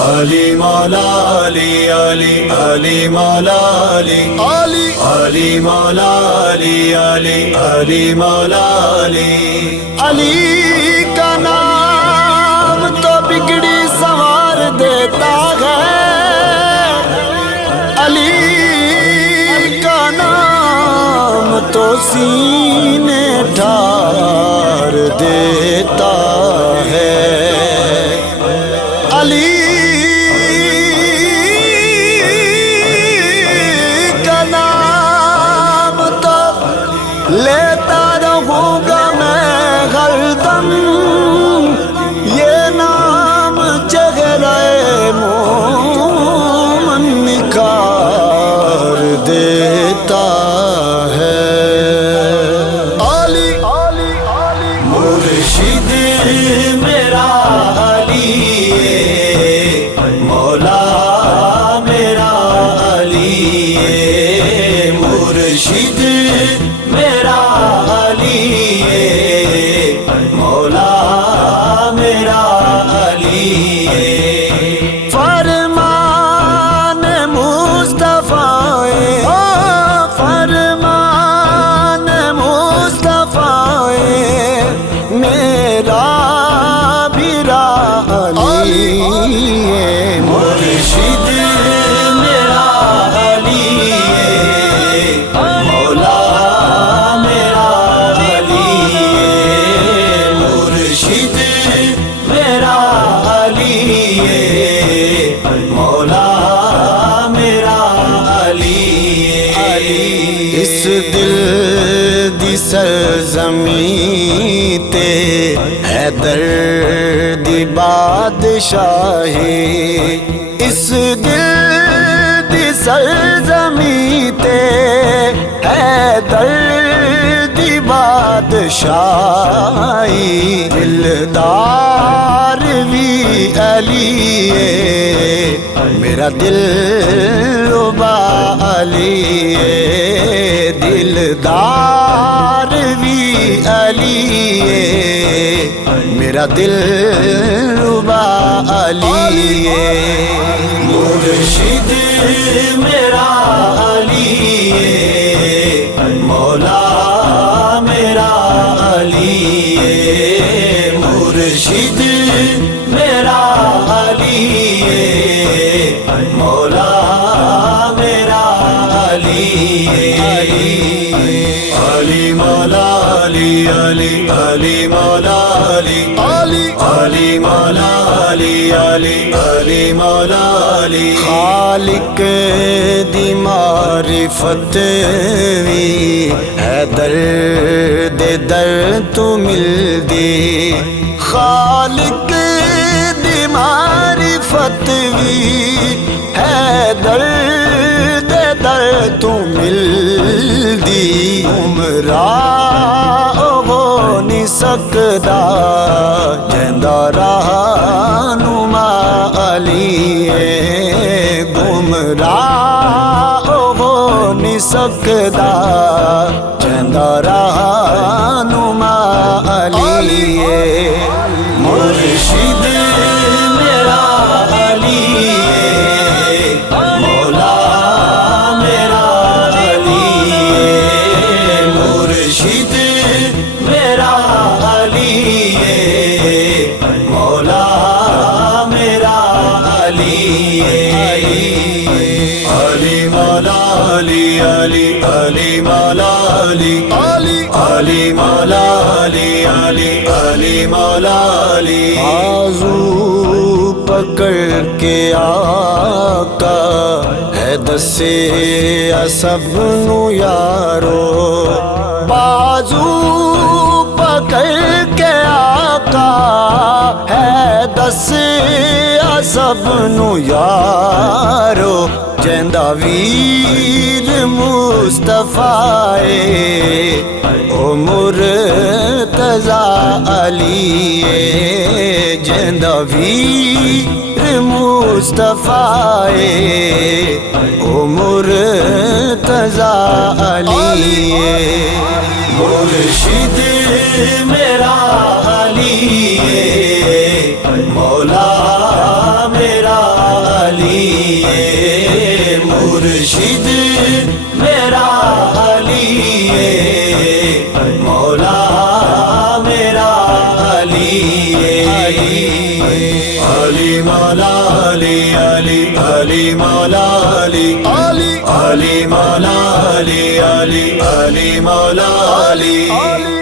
علی مولا علی علی علی مولا علی علی علی مولا علی علی علی مولا علی علی کا نام تو بگڑی سنوار دیتا ہے، علی کا نام تو سینے ڈھار دیتا ہے، علی کا نام تو لیتا رہوں گا میں ہر دم، یہ نام چہرہ مومن نکھار دیتا ہے۔ علی مرشد میرا علی مولا میرا علی مرشد میرا علی مولا میرا علی فرمان مصطفیٰ، فرمان مصطفیٰ میرا بھی علی مرشد میرا علی مولا میرا علی مرشد میرا علی مولا میرا علی اس دل دی سرزمین تے حیدر دی بادشاہی، اس دل دی سرزمین تے حیدر دی بادشاہی، دلدار بھی علی ہے، میرا دل ربا علی ہے، دلدار بھی علی ہے، میرا دل ربا علی ہے۔ مرشد میرا علی مولا میرا علی مرشد میرا علی مولا میرا علی علی مولا علی علی علی مولا علی علی علی مولا علی علی علی مولا علی خالق دی معرفت وی حیدر دے در تو مل دی، خالق دی معرفت وی حیدر دے در تو مل دی، گمراہ ہو نہیں سکدا جیندا رہنما علی ہے، گمراہ ہو نہیں سکدا جیندا رہنما علی ہے۔ مرشد میرا علی مولا میرا علی مرشد میرا علی مولا میرا علی علی مولا علی علی علی مولا علی علی علی مولا علی علی علی مولا علی بازو پکڑ کے آقا ہے دسے سب نو یارو، بازو پکڑ کے آقا ہے دسے سب نو یارو، جیندا ویر مصطفیٰ او مرتضیٰ علی جیندا ویر مصطفیٰ او مرتضیٰ علی مرشد میرا علی مولا میرا مرشد میرا علی ہے، مولا میرا علی ہے، علی مولا علی علی علی مولا علی علی علی مولا علی علی علی مولا علی